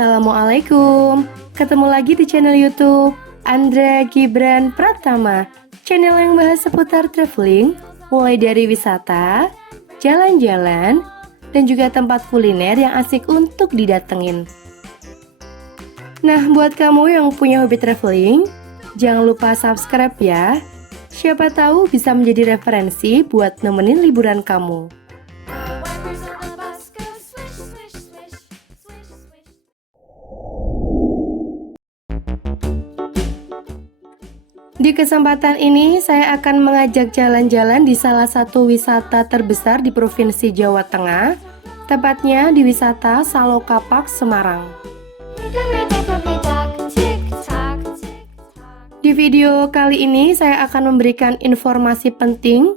Assalamualaikum. Ketemu lagi di channel YouTube Andra Gibran Pratama, channel yang bahas seputar traveling, mulai dari wisata, jalan-jalan, dan juga tempat kuliner yang asik untuk didatengin. Nah, buat kamu yang punya hobi traveling, jangan lupa subscribe ya. Siapa tahu bisa menjadi referensi buat nemenin liburan kamu. Di kesempatan ini, saya akan mengajak jalan-jalan di salah satu wisata terbesar di Provinsi Jawa Tengah, tepatnya di wisata Saloka Park Semarang. Di video kali ini, saya akan memberikan informasi penting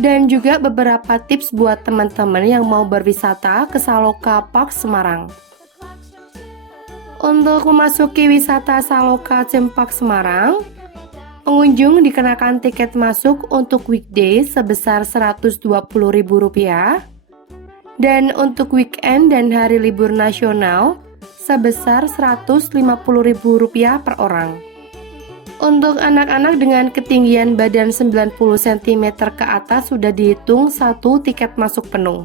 dan juga beberapa tips buat teman-teman yang mau berwisata ke Saloka Park Semarang. Untuk memasuki wisata Saloka Theme Park Semarang, pengunjung dikenakan tiket masuk untuk weekday sebesar Rp120.000 dan untuk weekend dan hari libur nasional sebesar Rp150.000 per orang. Untuk anak-anak dengan ketinggian badan 90 cm ke atas sudah dihitung satu tiket masuk penuh.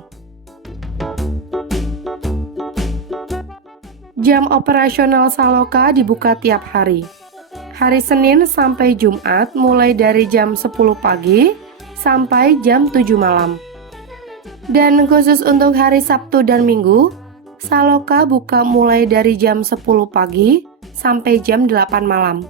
Jam operasional Saloka dibuka tiap hari. Hari Senin sampai Jumat mulai dari jam 10 pagi sampai jam 7 malam. Dan khusus untuk hari Sabtu dan Minggu, Saloka buka mulai dari jam 10 pagi sampai jam 8 malam.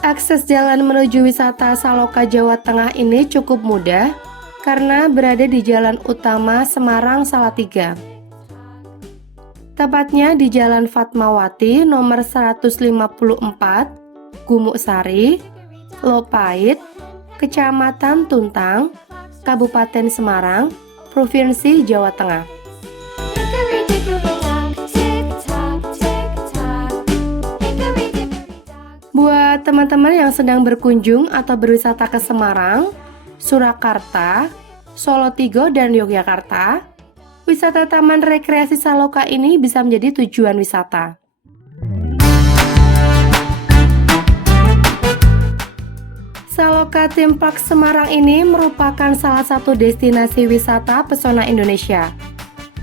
Akses jalan menuju wisata Saloka Jawa Tengah ini cukup mudah karena berada di jalan utama Semarang Salatiga. Tepatnya di Jalan Fatmawati nomor 154, Gumuk Sari, Lopait, Kecamatan Tuntang, Kabupaten Semarang, Provinsi Jawa Tengah. Buat teman-teman yang sedang berkunjung atau berwisata ke Semarang, Surakarta, Solo Tigo, dan Yogyakarta, wisata Taman Rekreasi Saloka ini bisa menjadi tujuan wisata. Saloka Theme Park Semarang ini merupakan salah satu destinasi wisata pesona Indonesia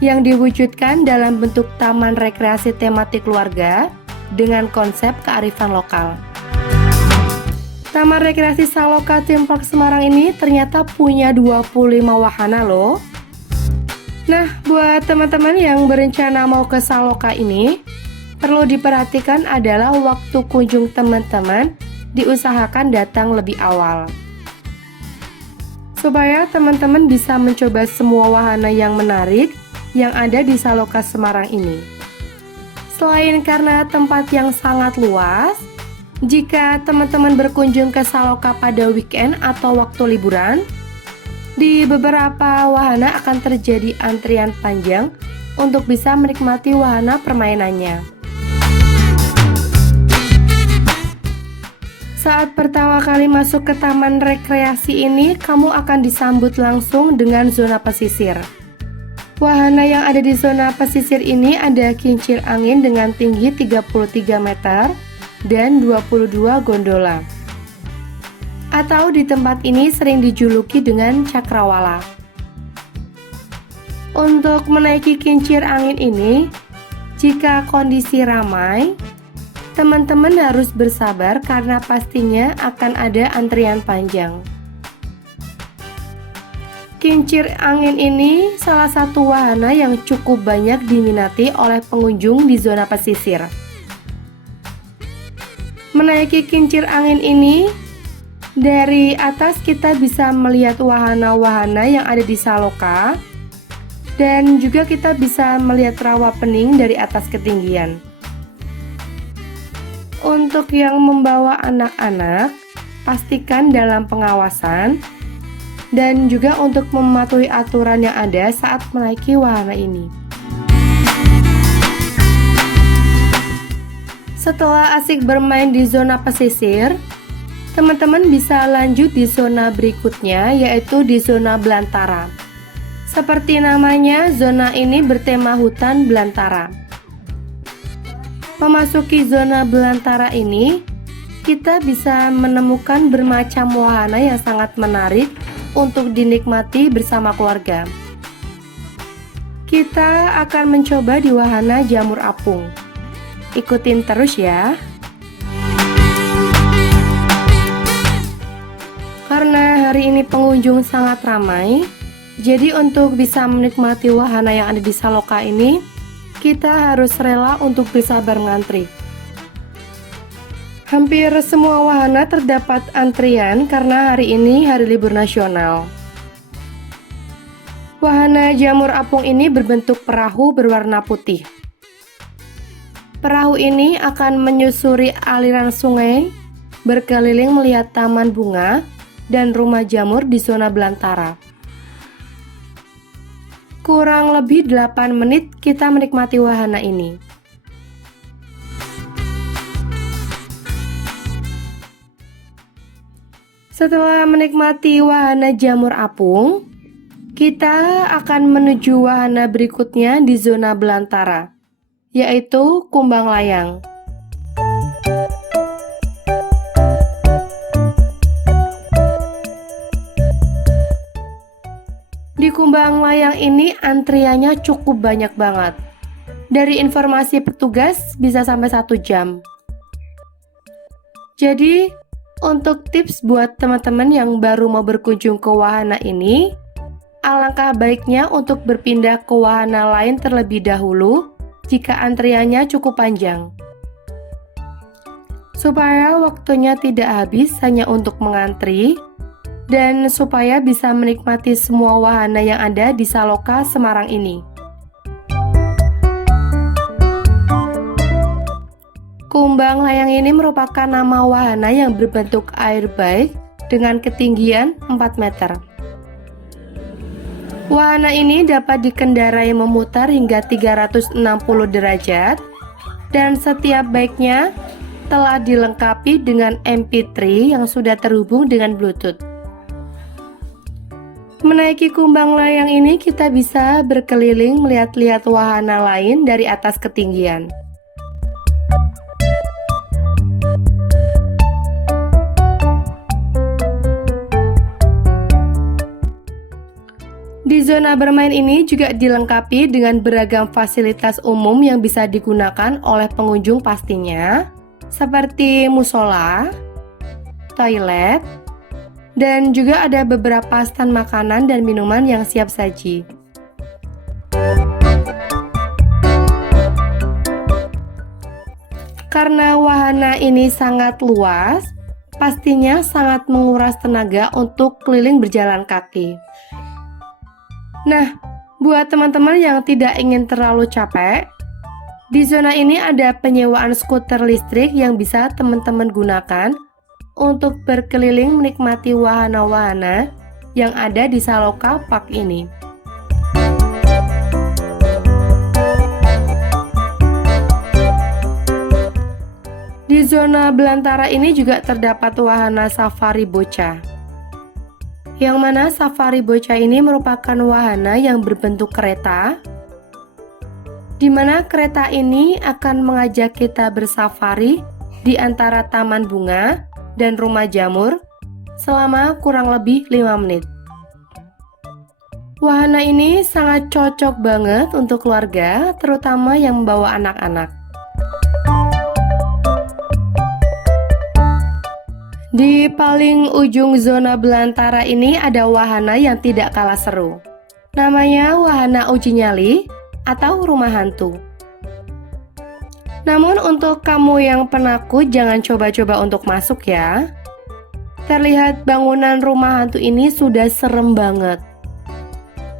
yang diwujudkan dalam bentuk taman rekreasi tematik keluarga dengan konsep kearifan lokal. Taman Rekreasi Saloka Theme Park Semarang ini ternyata punya 25 wahana loh. Nah, buat teman-teman yang berencana mau ke Saloka ini, perlu diperhatikan adalah waktu kunjung teman-teman diusahakan datang lebih awal. Supaya teman-teman bisa mencoba semua wahana yang menarik yang ada di Saloka Semarang ini. Selain karena tempat yang sangat luas, jika teman-teman berkunjung ke Saloka pada weekend atau waktu liburan, di beberapa wahana akan terjadi antrian panjang untuk bisa menikmati wahana permainannya. Saat pertama kali masuk ke taman rekreasi ini, kamu akan disambut langsung dengan zona pesisir. Wahana yang ada di zona pesisir ini ada kincir angin dengan tinggi 33 meter dan 22 gondola. Atau di tempat ini sering dijuluki dengan cakrawala. Untuk menaiki kincir angin ini, jika kondisi ramai, teman-teman harus bersabar karena pastinya akan ada antrian panjang. Kincir angin ini salah satu wahana yang cukup banyak diminati oleh pengunjung di zona pesisir. Menaiki kincir angin ini, dari atas kita bisa melihat wahana-wahana yang ada di Saloka dan juga kita bisa melihat rawa pening dari atas ketinggian. Untuk yang membawa anak-anak, pastikan dalam pengawasan dan juga untuk mematuhi aturan yang ada saat menaiki wahana ini. Setelah asik bermain di zona pesisir, teman-teman bisa lanjut di zona berikutnya, yaitu di zona belantara. Seperti namanya, zona ini bertema hutan belantara. Memasuki zona belantara ini, kita bisa menemukan bermacam wahana yang sangat menarik untuk dinikmati bersama keluarga. Kita akan mencoba di wahana jamur apung. Ikutin terus ya. Karena hari ini pengunjung sangat ramai, jadi untuk bisa menikmati wahana yang ada di Saloka ini, kita harus rela untuk bersabar ngantri. Hampir semua wahana terdapat antrian karena hari ini hari libur nasional. Wahana jamur apung ini berbentuk perahu berwarna putih. Perahu ini akan menyusuri aliran sungai, berkeliling melihat taman bunga dan rumah jamur di zona belantara. Kurang lebih 8 menit kita menikmati wahana ini. Setelah menikmati wahana jamur apung, kita akan menuju wahana berikutnya di zona belantara, yaitu kumbang layang. Di kumbang layang ini antriannya cukup banyak banget. Dari informasi petugas bisa sampai 1 jam. Jadi, untuk tips buat teman-teman yang baru mau berkunjung ke wahana ini, alangkah baiknya untuk berpindah ke wahana lain terlebih dahulu jika antriannya cukup panjang. Supaya waktunya tidak habis hanya untuk mengantri, dan supaya bisa menikmati semua wahana yang ada di Saloka Semarang ini. Kumbang layang ini merupakan nama wahana yang berbentuk air bike dengan ketinggian 4 meter. Wahana ini dapat dikendarai memutar hingga 360 derajat dan setiap bike-nya telah dilengkapi dengan MP3 yang sudah terhubung dengan Bluetooth. Menaiki kumbang layang ini kita bisa berkeliling melihat-lihat wahana lain dari atas ketinggian. Di zona bermain ini juga dilengkapi dengan beragam fasilitas umum yang bisa digunakan oleh pengunjung pastinya, seperti musola, toilet, dan juga ada beberapa stand makanan dan minuman yang siap saji. Karena wahana ini sangat luas, pastinya sangat menguras tenaga untuk keliling berjalan kaki. Nah, buat teman-teman yang tidak ingin terlalu capek, di zona ini ada penyewaan skuter listrik yang bisa teman-teman gunakan untuk berkeliling menikmati wahana-wahana yang ada di Saloka Park ini. Di zona belantara ini juga terdapat wahana safari bocah. Yang mana safari bocah ini merupakan wahana yang berbentuk kereta, di mana kereta ini akan mengajak kita bersafari di antara taman bunga dan rumah jamur selama kurang lebih 5 menit. Wahana ini sangat cocok banget untuk keluarga, terutama yang membawa anak-anak. Di paling ujung zona belantara ini ada wahana yang tidak kalah seru. Namanya wahana uji nyali atau rumah hantu. Namun untuk kamu yang penakut jangan coba-coba untuk masuk ya. Terlihat bangunan rumah hantu ini sudah serem banget.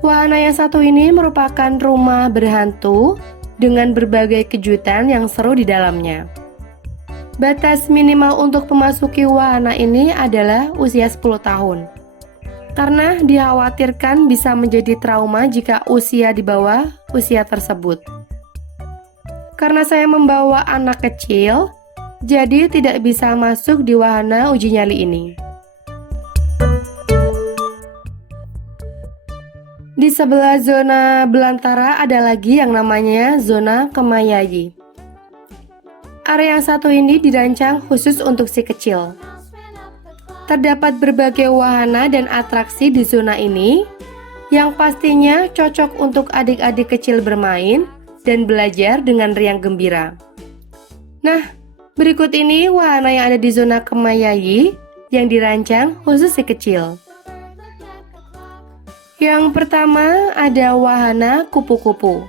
Wahana yang satu ini merupakan rumah berhantu dengan berbagai kejutan yang seru di dalamnya. Batas minimal untuk memasuki wahana ini adalah usia 10 tahun. Karena dikhawatirkan bisa menjadi trauma jika usia di bawah usia tersebut. Karena saya membawa anak kecil, jadi tidak bisa masuk di wahana uji nyali ini. Di Di sebelah zona belantara ada lagi yang namanya zona Kemayayi. Area yang satu ini dirancang khusus untuk si kecil. Terdapat berbagai wahana dan atraksi di zona ini, yang pastinya cocok untuk adik-adik kecil bermain dan belajar dengan riang gembira. Nah, berikut ini wahana yang ada di zona Kemayayi yang dirancang khusus si kecil. Yang pertama ada wahana kupu-kupu.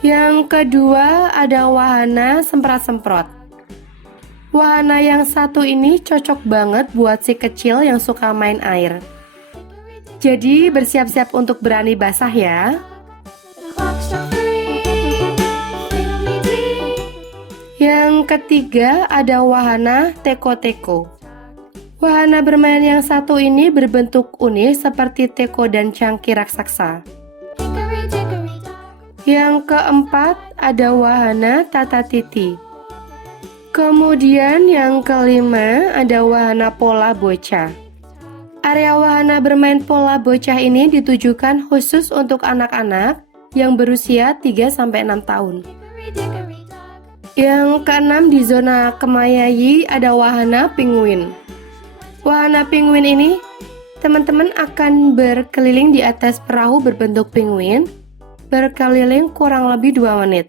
Yang kedua ada wahana semprot-semprot. Wahana yang satu ini cocok banget buat si kecil yang suka main air. Jadi bersiap-siap untuk berani basah ya. Yang ketiga ada wahana teko-teko. Wahana bermain yang satu ini berbentuk unik seperti teko dan cangkir raksasa. Yang keempat ada wahana tata titi. Kemudian yang kelima ada wahana pola bocah. Area wahana bermain pola bocah ini ditujukan khusus untuk anak-anak yang berusia 3-6 tahun. Yang keenam di zona Kemayayi ada wahana penguin. Wahana penguin ini, teman-teman akan berkeliling di atas perahu berbentuk penguin, berkeliling kurang lebih 2 menit.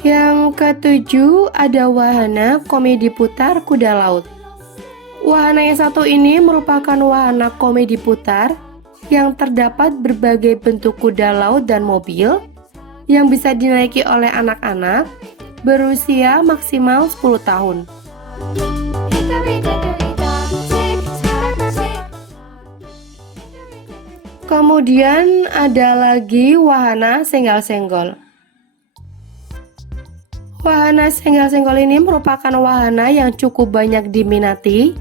Yang ketujuh ada wahana komedi putar kuda laut. Wahana yang satu ini merupakan wahana komedi putar yang terdapat berbagai bentuk kuda laut dan mobil yang bisa dinaiki oleh anak-anak berusia maksimal 10 tahun. Kemudian ada lagi wahana senggol-senggol. Wahana senggol-senggol ini merupakan wahana yang cukup banyak diminati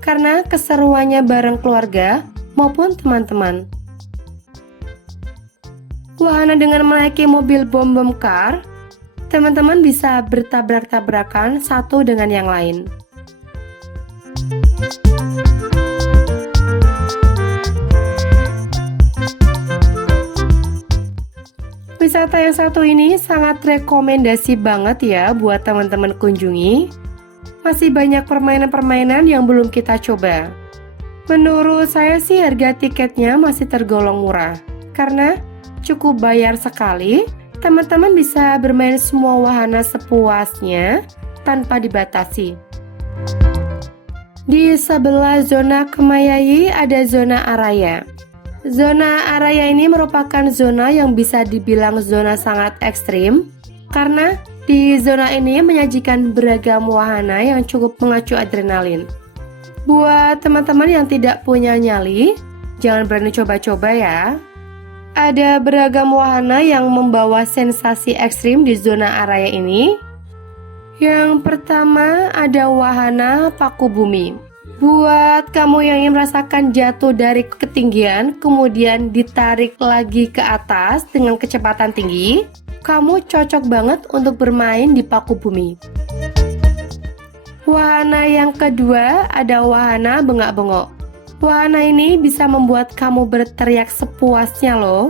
karena keseruannya bareng keluarga maupun teman-teman. Wahana dengan menaiki mobil bom-bom car, teman-teman bisa bertabrak-tabrakan satu dengan yang lain. Wisata yang satu ini sangat rekomendasi banget ya buat teman-teman kunjungi. Masih banyak permainan-permainan yang belum kita coba. Menurut saya sih harga tiketnya masih tergolong murah, karena cukup bayar sekali. Teman-teman bisa bermain semua wahana sepuasnya tanpa dibatasi. Di sebelah zona Kemayayi ada zona Araya. Zona Araya ini merupakan zona yang bisa dibilang zona sangat ekstrim karena di zona ini menyajikan beragam wahana yang cukup mengacu adrenalin. Buat teman-teman yang tidak punya nyali, jangan berani coba-coba ya. Ada beragam wahana yang membawa sensasi ekstrim di zona Araya ini. Yang pertama ada wahana paku bumi. Buat kamu yang ingin merasakan jatuh dari ketinggian kemudian ditarik lagi ke atas dengan kecepatan tinggi, kamu cocok banget untuk bermain di paku bumi. Wahana yang kedua ada wahana bengak-bengok. Wahana ini bisa membuat kamu berteriak sepuasnya loh.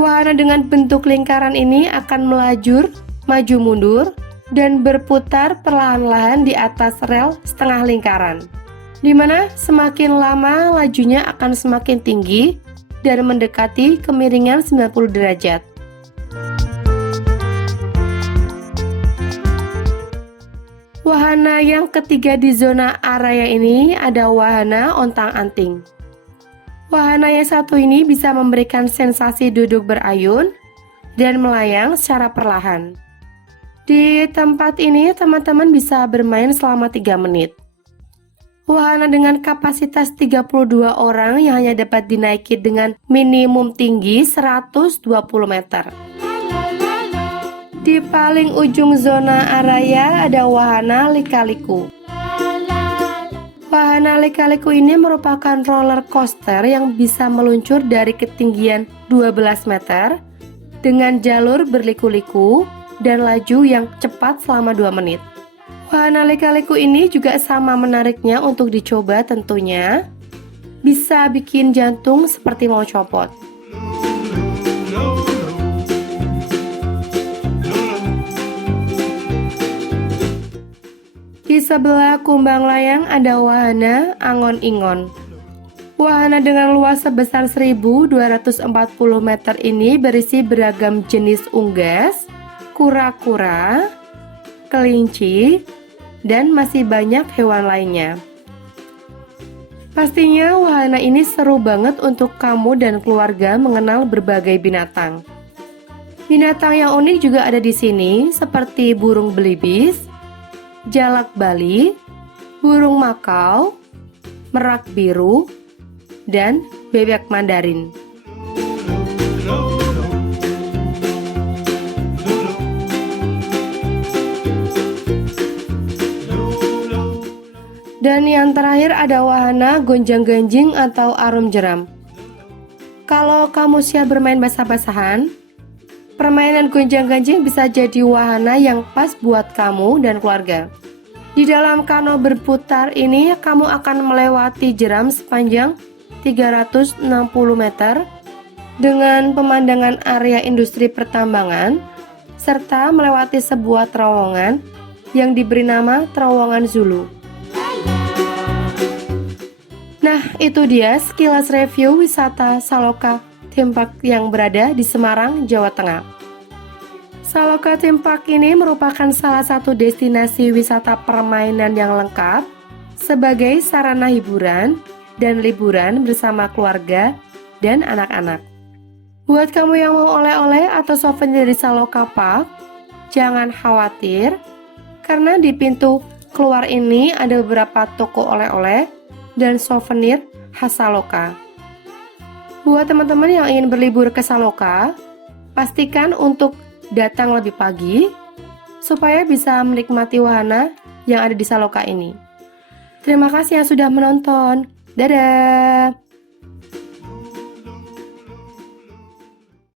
Wahana dengan bentuk lingkaran ini akan melajur, maju mundur, dan berputar perlahan-lahan di atas rel setengah lingkaran. Dimana semakin lama lajunya akan semakin tinggi dan mendekati kemiringan 90 derajat. Wahana yang ketiga di zona Araya ini ada wahana ontang-anting. Wahana yang satu ini bisa memberikan sensasi duduk berayun dan melayang secara perlahan. Di tempat ini teman-teman bisa bermain selama 3 menit. Wahana dengan kapasitas 32 orang yang hanya dapat dinaiki dengan minimum tinggi 120 meter. Di paling ujung zona Araya ada wahana lika-liku. Wahana lika-liku ini merupakan roller coaster yang bisa meluncur dari ketinggian 12 meter dengan jalur berliku-liku dan laju yang cepat selama 2 menit. Wahana lika-liku ini juga sama menariknya untuk dicoba tentunya. Bisa bikin jantung seperti mau copot. Di sebelah kumbang layang ada wahana Angon-Ingon. Wahana dengan luas sebesar 1.240 meter ini berisi beragam jenis unggas, kura-kura, kelinci, dan masih banyak hewan lainnya. Pastinya wahana ini seru banget untuk kamu dan keluarga mengenal berbagai binatang. Binatang yang unik juga ada di sini seperti burung belibis, jalak Bali, burung makau, merak biru, dan bebek Mandarin. Dan yang terakhir ada wahana gonjang-ganjing atau arum jeram. Kalau kamu siap bermain basah-basahan, permainan gonjang-ganjing bisa jadi wahana yang pas buat kamu dan keluarga. Di dalam kano berputar ini, kamu akan melewati jeram sepanjang 360 meter dengan pemandangan area industri pertambangan, serta melewati sebuah terowongan yang diberi nama Terowongan Zulu. Nah, itu dia sekilas review wisata Saloka Theme Park yang berada di Semarang, Jawa Tengah. Saloka Theme Park ini merupakan salah satu destinasi wisata permainan yang lengkap sebagai sarana hiburan dan liburan bersama keluarga dan anak-anak. Buat kamu yang mau oleh-oleh atau souvenir dari Saloka Park, jangan khawatir karena di pintu keluar ini ada beberapa toko oleh-oleh dan souvenir khas Saloka. Buat teman-teman yang ingin berlibur ke Saloka, pastikan untuk datang lebih pagi supaya bisa menikmati wahana yang ada di Saloka ini. Terima kasih yang sudah menonton. Dadah!